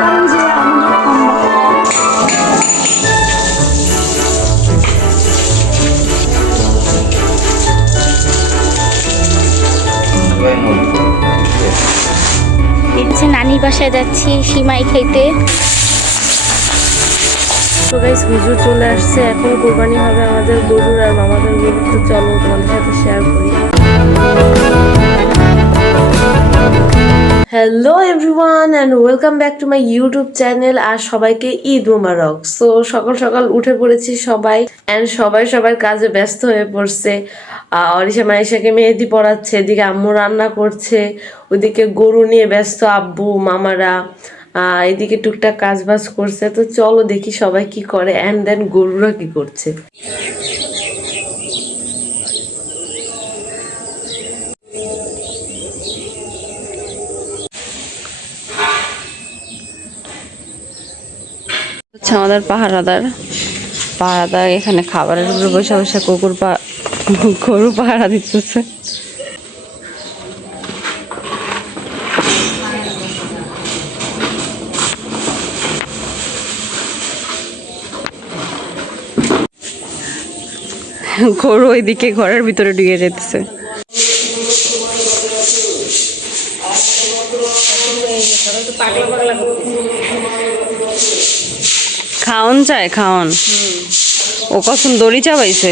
কারণ যে আমাদের ঠান্ডা। ইচ্ছে নানির বাসায় যাচ্ছি সিমাই খাইতে। তো গাইস হুজুর চলে আসছে, এখন কোরবানি হবে আমাদের গরুর আর মামাদের গরু। তো চলো তোমাদের সাথে শেয়ার করি। Hello everyone and welcome back to my YouTube channel. আর সবাইকে ঈদ মোবারক। সো সকাল সকাল উঠে পড়েছি সবাই অ্যান্ড সবার কাজে ব্যস্ত হয়ে পড়ছে। অরিশা মাইশাকে মেহেদি পড়াচ্ছে, এদিকে আম্মু রান্না করছে, ওইদিকে গরু নিয়ে ব্যস্ত আব্বু মামারা, এদিকে টুকটাক কাজ বাজ করছে। তো চলো দেখি সবাই কি করে অ্যান্ড দেন গরুরা কি করছে। হচ্ছে আমাদের পাহারাদার এখানে খাবারের উপরে বসে বসে গরু পাহারা দিতেছে। গরু ওইদিকে ঘরের ভিতরে ঢুকে যেতেছে। খাওন চায় খাওন, ও কখন দড়ি চাবাইছে।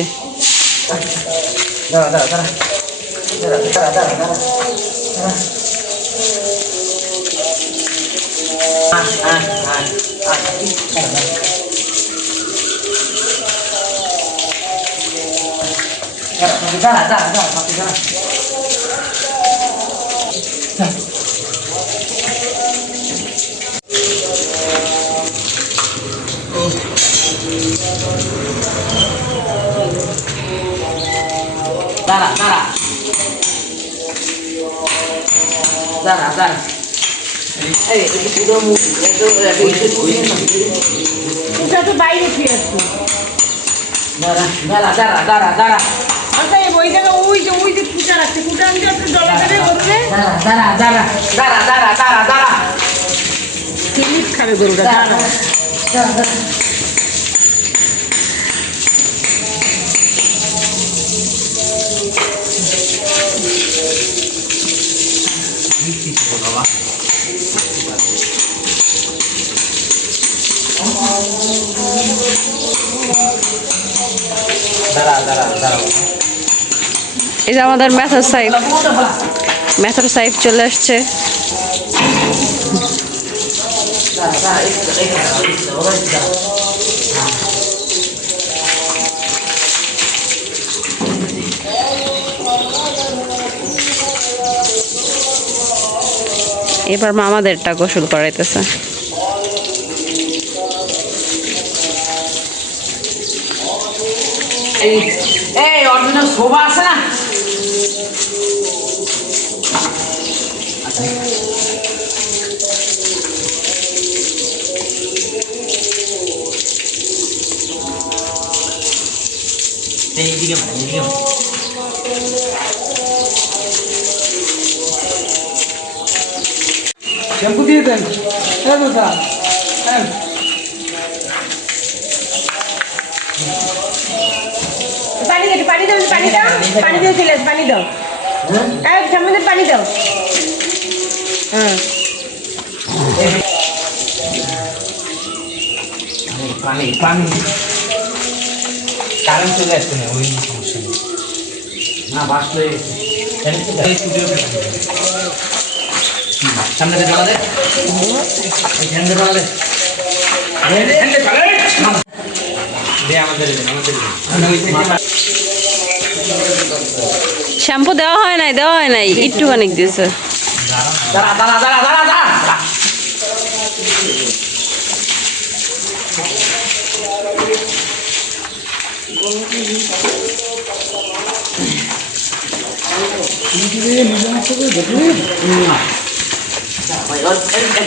বাইরে ফিরে আসতো। ওই যে কুটা রাখছে, কুটা আনতে আপনি ডলা দেবে গরুরে। কিলিপ খাবে গরুটা। এই যে আমাদের ম্যাথর সাইফ চলে আসছে। এবার মামাদেরটা গোসল করাইতেছে। এই অরিজিনাল শোভা আছে না? এইদিকে শ্যাম্পু দিয়ে দেন। হ্যাঁ দাদা, হ্যাঁ পানি দাও, পানি দিয়ে চলে পানি দাও, সামনে পানি দাও। হ্যাঁ পানি কারেন্ট চলে আসছে না, ওই সমস্যা নেই। না বাসলে সামনে জমা দে, জমা দে শ্যাম্পু দেওয়া হয় নাই একটুখানি দিয়েছে।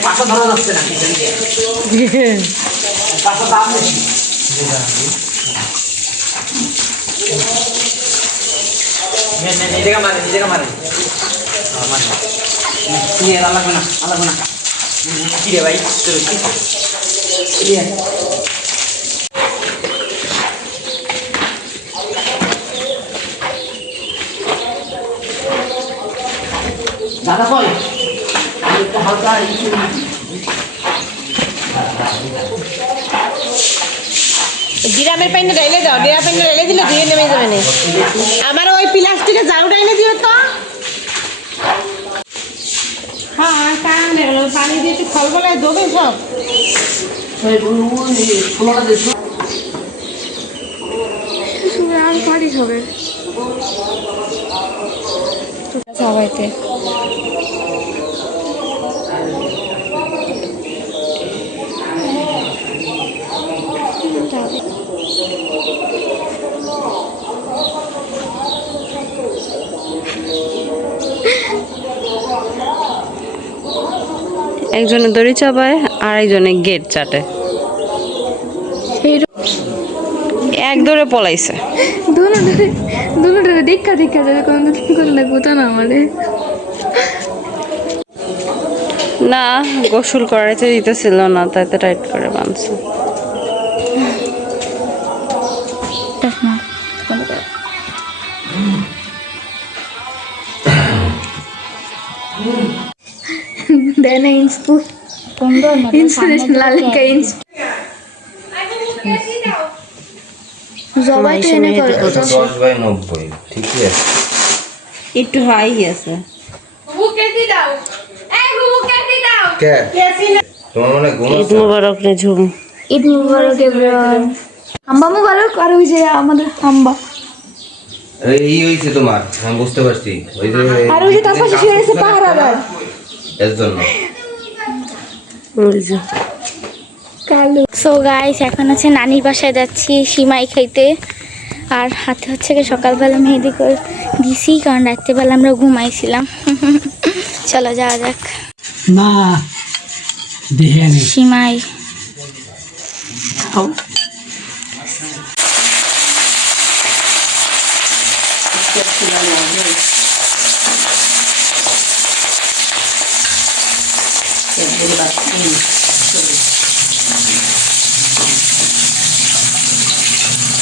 পাশা ধরা যাচ্ছে না, পাশা দাম বেশি। নিজেকে মারে, তুই লাগবে না কি রে ভাই তোর কি দাদা কই একটু হালকা ডিরামের পাইনে ডাইলে দাও, ডিরা পাইনে ডাইলে দিলে ধুয়ে নেমে যাবে না। আমার ওই প্লাস্টিকের ঝাড়ুটা এনে দিও তো। হ্যাঁ কারণে পানি দিয়ে একটু খলবলায় দেবে সব। আর পারি হবে সবাইতে একজনে দড়ি চাপায় আর একজনে গেট চাটে, এক দৌড়ে পলাইছে। দুটো দেখা দেখা যাবে কোন করে লাগবো তা না আমারে না গোসল করাইতে দিতেছিল না, তাই তো টাইট করে বাঁধছে। দেনা ইন্সপু ইন্সপিরেশন লালিকা ইন্স জবাই তো এনে করে 10/90 ঠিকই আছে, একটু হাই আছে। কে তোমার মনে ঘুম ঈদ মুবারক রে ঝুম। ঈদ মুবারক এভরিওয়ান। হাম্বা মুবারক আর ওই যে আমাদের হাম্বা এই হইছে তোমার, আমি বুঝতে পারছি ওই যে আর ওই যে তার পাশে শুয়ে আছে পাহারাদার এর জন্য কালো। সো গাইস এখন হচ্ছে নানির বাসায় যাচ্ছি সিমাই খাইতে, আর হাতে হচ্ছে কি সকালবেলা মেহেদি করে দিছি কারণ রাত্রেবেলা আমরা ঘুমাইছিলাম। চলো যাওয়া যাক। না দেখে নি সিমাই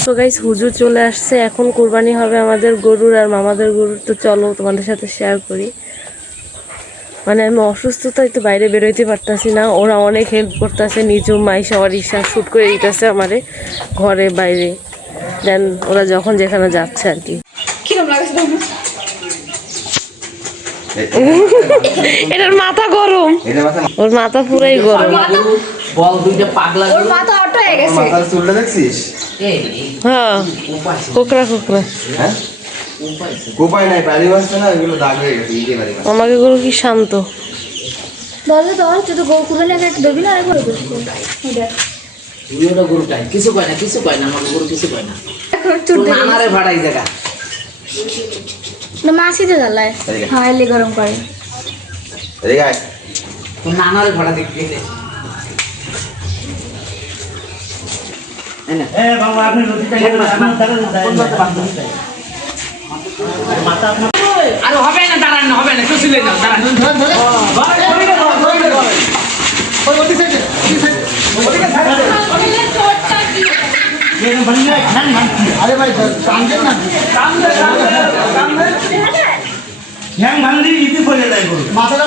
তো গাইস হুজুর চলে আসছে, এখন কুরবানি হবে আমাদের গরুর আর মামাদের গরুর। তো চলো তোমাদের সাথে শেয়ার করি। মানে আমি অসুস্থতায় তো বাইরে বেরোইতে পারতাছি না, ওরা অনেক হেল্প করতেছে, নিজু মাই সবার ইচ্ছা শ্যুট করে দিতেছে আমারে ঘরে বাইরে, দেন ওরা যখন যেখানে যাচ্ছে আর কি। এটার মাথা গরম, এটা মাথা ওর মাথা পুরাই গরম। বল দুইটা পাগলা ওর মাথা অটো হয়ে গেছে। মাথার চুলটা দেখছিস? হ্যাঁ কোকড়া কোকড়া। হ্যাঁ কোপায় নাই, বাড়ি বাসছে না, এগুলো দাগ হয়ে গেছে, ইটে বাড়ি বাসছে। আমাকে গরু কি শান্ত। দরজা তো হচ্ছে তো গো কুরবানি একটা দেবি না আরে করে দেবো তুই ওটা গরুটাই কিছু কয় না, কিছু কয় না, আমার গরু কিছু কয় না। নানারে ভাড়াই জায়গা না মাছি দিয়ে জ্বালায় হ্যাঁ এলে গরম করে। এদিকে আয়। তোর নানারে ভাড়া দেখতে আরে হবে না, দাঁড়ান না, হবে না, তো ছিলে না, দাঁড়ান अरे भाई कांदे ना হ্যাং ভাঙলি ইতি পড়ে যায় গরু মাথাটা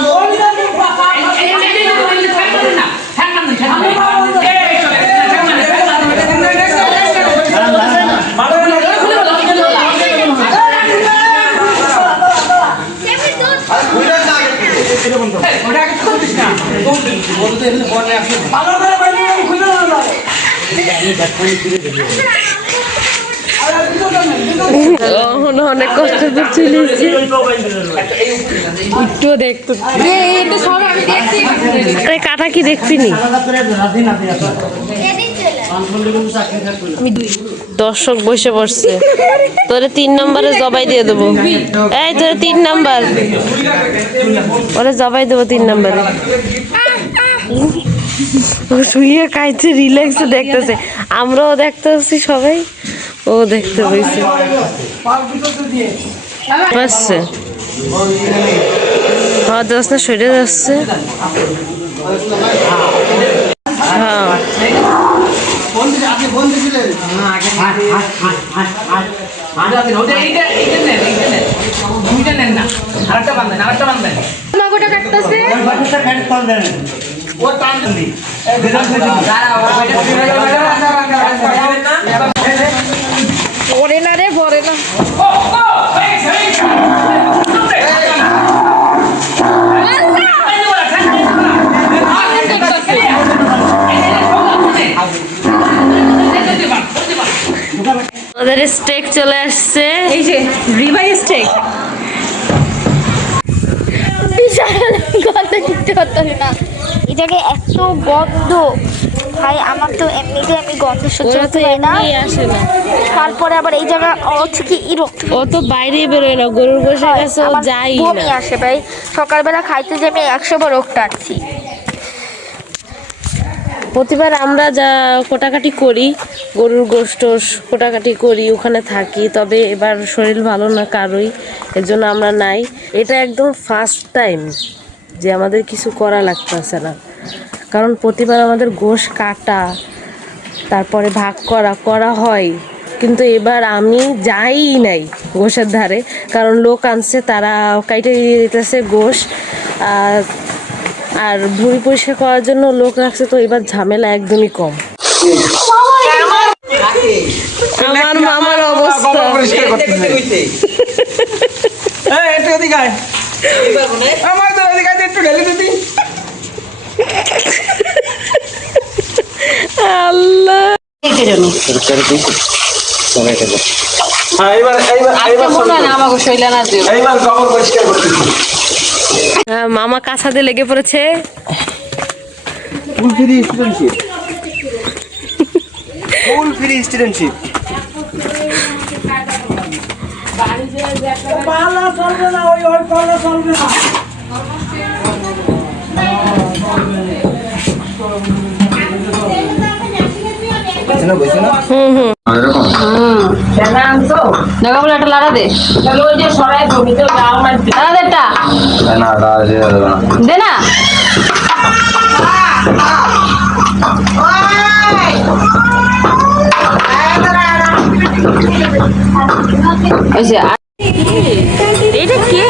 অনেক কষ্ট করছিলি একটু দেখতো কাটা কি দেখছিনি। দর্শক বসে পড়ছে, তোরে 3 নম্বরে জবাই দিয়ে দেবো। এই তোরে 3 নাম্বার, ওরে জবাই দেবো 3 নম্বরে। শুয়ে খাইছে, রিল্যাক্সে দেখতেছে, আমরাও দেখতে পাচ্ছি সবাই, ও দেখতে পাইছে। আসছে হওয়া যাচ্ছে না, সরে যাচ্ছে। হ্যাঁ মাগোটা কাটতেছে পরে না রে পরে না ওদের স্টেক চলে আসছে। এই যে রিভাই স্টেক বিশাল গন্ধ নিতে হতো না, এই জায়গায় এত গন্ধ ভাই, আমার তো এমনিতে আমি গন্ধ সহ্য ওরা তো করতে পারি না, এমনি আসে না, তারপরে আবার এই জায়গা হচ্ছে কি ইরোক্ত ও তো বাইরেই বেরোয় না, গরুর গোশের কাছে ও আমার যাই বমি না। আসে ভাই, সকালবেলা খাইতে যে আমি 100 বার রোগ টানছি। প্রতিবার আমরা যা কোটাকাটি করি, গরুর গোশত কোটাকাটি করি, ওখানে থাকি, তবে এবার শরীর ভালো না কারোই, এর জন্য আমরা নাই। এটা একদম ফার্স্ট টাইম যে আমাদের কিছু করা লাগতেছে না, কারণ প্রতিবার আমাদের গোশ কাটা তারপরে ভাগ করা হয়, কিন্তু এবার আমি যাই নাই গোশের ধারে, কারণ লোক আনছে, তারা কাইটে দিয়ে দিতেছে গোশ, আর ভুঁড়ি পরিষ্কার করার জন্য লোক রাখছে, তো এবার ঝামেলা একদমই কম। আমার মামার অবস্থা আল্লাহ মামা কাছাতে লেগে পড়েছে। Full free studentship, full free studentship. দেখা বলে একটা লাড়া দে, লাড়া দে একটা দে না। এটা কে?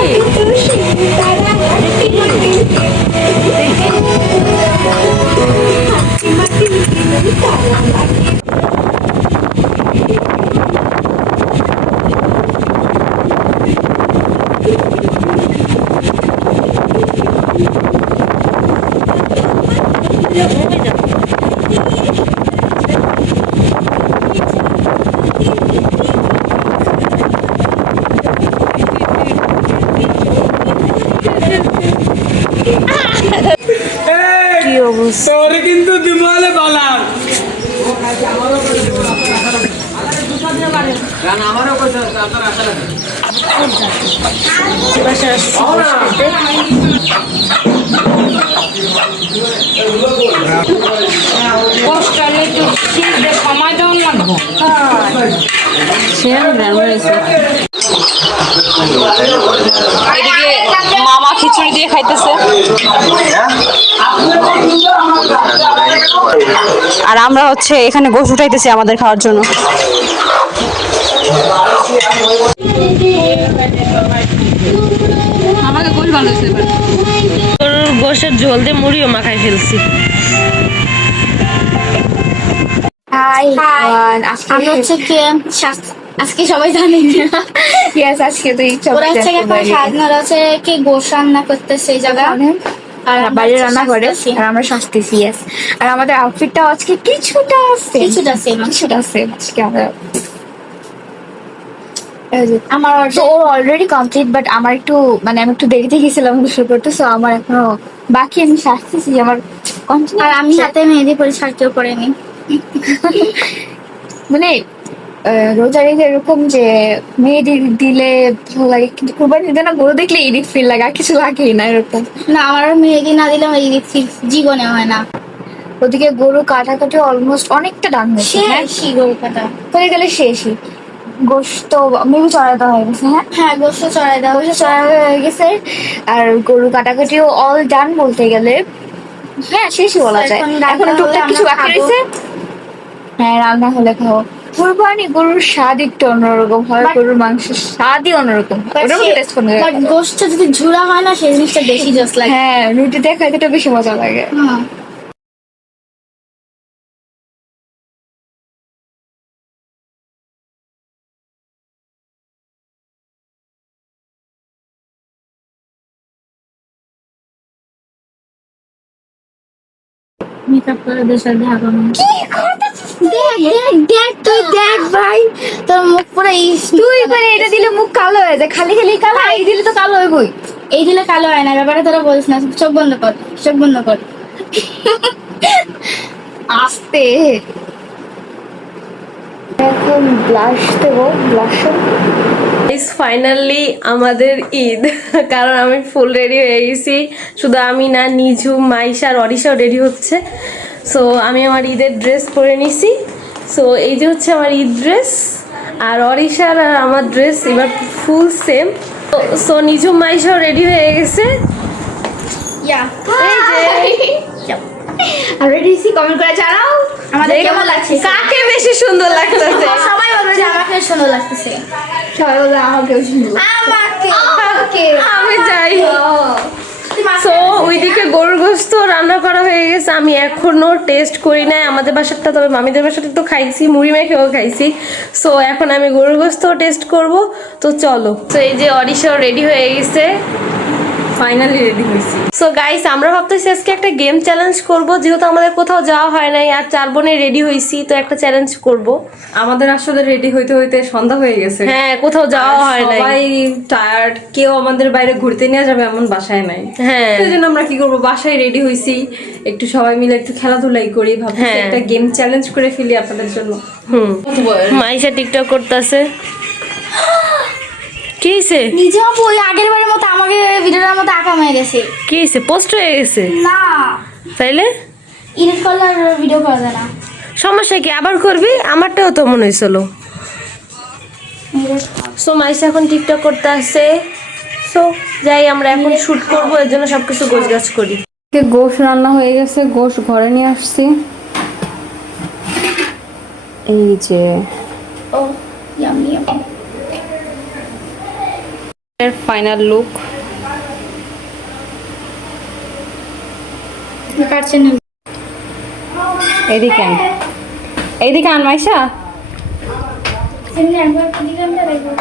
কি অবস্থা? কিন্তু দিমালে বালা এদিকে মামা খিচুড়ি দিয়ে খাইতেছে, আর আমরা হচ্ছে এখানে গোশ উঠাইতেছি আমাদের খাওয়ার জন্য। গরুর গোশের ঝোল দিয়ে মুড়িও মাখাই ফেলছি। হাই আমি হচ্ছে কি আজকে সবাই জানি না, ইয়েস আজকে তো ইচ্ছা ওরা হচ্ছে এখন সাজনারা হচ্ছে কি গোশ রান্না করতেছে এই জায়গা, আর বাইরে রান্না করে আর আমরা শাস্তিছি। ইয়েস, আর আমাদের আউটফিটটাও আজকে কিছুটা সেম আজকে আমরা আমার তো ওর অলরেডি কমপ্লিট, বাট আমার একটু মানে আমি একটু দেরিতে গেছিলাম গোসল করতে, সো আমার এখনো বাকি, আমি শাস্তিছি আমার কমপ্লিট। আর আমি হাতে মেহেদি পরিষ্কার কেউ করিনি, মানে রোজার ঈদে এরকম যে মেহেদি দিলে ভালো লাগে, কিন্তু কুরবানি ঈদে না গরু দেখলে ঈদ ফিল লাগে, আর কিছু লাগেই না এরকম। না আমার মেহেদি না দিলে আমার ঈদ জীবনে হয় না। ওদিকে গরু কাটাকাটি অলমোস্ট অনেকটা ডান হয়েছে, শেষই গরু কাটা হয়ে গেলে শেষই। গোশত মেবি চড়াই দেওয়া হয়ে গেছে, হ্যাঁ গোস্ত চড়াই দেওয়া গোশত চড়াই হয়ে গেছে, আর গরু কাটাকাটিও অল ডান বলতে গেলে। হ্যাঁ শেষই বলা যায়। এখন রান্না এখন টুকটাক হলে কিছু আমরা বাকি খাবো। রয়েছে। হ্যাঁ রান্না হলে খাও। কুরবানি গরুর স্বাদ একটু অন্যরকম হয়, গরুর মাংসের স্বাদই অন্যরকম, ওটার মধ্যে টেস্ট করে বাট গোশতটা যদি ঝুরা হয় না সেই জিনিসটা বেশি জোস লাগে। হ্যাঁ রুটি দিয়ে খাইতে এটা বেশি মজা লাগে। হুম। মেকআপ করে দেশের দেখা করো দেখ তুই দেখ ভাই তোর মুখ পুরো তুই করে এটা দিলে মুখ কালো হয়ে যায়, খালি খালি কালো, এই দিলে তো কালো হইবই। এই দিলে কালো হয় না, ব্যাপারে তোরা বলিস না। চোখ বন্ধ কর, চোখ বন্ধ কর। আস্তে এখন ব্লাশ দেবো, ব্লাশন। ফাইনালি আমাদের ঈদ, কারণ আমি ফুল রেডি হয়ে গেছি। শুধু আমি না, নিঝুম, মাইশা আর অরিশাও রেডি হচ্ছে। সো আমি আমার ঈদের ড্রেস পরে নিছি। সো এই যে হচ্ছে আমার ঈদ ড্রেস, আর অরিশার আর আমার ড্রেস এবার ফুল সেম। সো নিঝুম, মাইশাও রেডি হয়ে গেছে। আর রেডি সি কমেন্ট করে জানাও আমাদের কেমন লাগছে, কাকে বেশি সুন্দর লাগতেছে। সবাই বলবে যে আমাকে সুন্দর লাগতেছে। সবাই বলে আমাকেও সুন্দর। আমাকে আমি যাই। সো ওইদিকে গরুর গোশত রান্না করা হয়ে গেছে, আমি এখনো টেস্ট করি নাই আমাদের বাসারটা, তবে মামিদের বাসাটা তো খাইছি, মুড়ি মেখেও খাইছি। সো এখন আমি গরুর গোশত টেস্ট করব। তো চলো। তো এই যে অরিশাও রেডি হয়ে গেছে, ফাইনালি রেডি হয়েছি। সো গাইস, আমরা ভাবতেছি আজকে একটা গেম চ্যালেঞ্জ করব, যেহেতু আমাদের কোথাও যাওয়া হয় নাই আর 4 বোনে রেডি হয়েছি, তো একটা চ্যালেঞ্জ করব। আমাদের আসলে রেডি হইতে হইতে সন্ধ্যা হয়ে গেছে। হ্যাঁ, কোথাও যাওয়া হয় নাই। সবাই টায়ার্ড, কেউ আমাদের বাইরে ঘুরতে নিয়ে যাবে এমন বাসায় নাই। হ্যাঁ। সেই জন্য আমরা কি করবো, বাসায় রেডি হইছি, একটু সবাই মিলে একটু খেলাধুলাই করি, ভাবছি হ্যাঁ। একটা গেম চ্যালেঞ্জ করে ফেলি আপনাদের জন্য। মাইশা টিকটক করতেছে। কি হয়েছে? নিজে ওই আগের বারের মতো আমাকে ভিডিওটার মতো আঁকা হয়ে গেছে। কি হয়েছে? পোস্ট হয়ে গেছে না তাইলে এডিট করলে আর ভিডিও করা যায় না। সমস্যা কি, আবার করবি? আমারটাও তো মনে হয়েছিল। সো মাইশা এখন টিকটক করতে আসছে। সো যাই, আমরা এখন শুট করব, এর জন্য সবকিছু গোছগাছ করি। গোশ রান্না হয়ে গেছে, গোশ ঘরে নিয়ে আসছি। এই যে ও ইয়ামি এর ফাইনাল লুক। কাটছেন না। এইদিকে আন, এইদিকে আন মাইশা। এমনি একবার দিলামটা দেখো।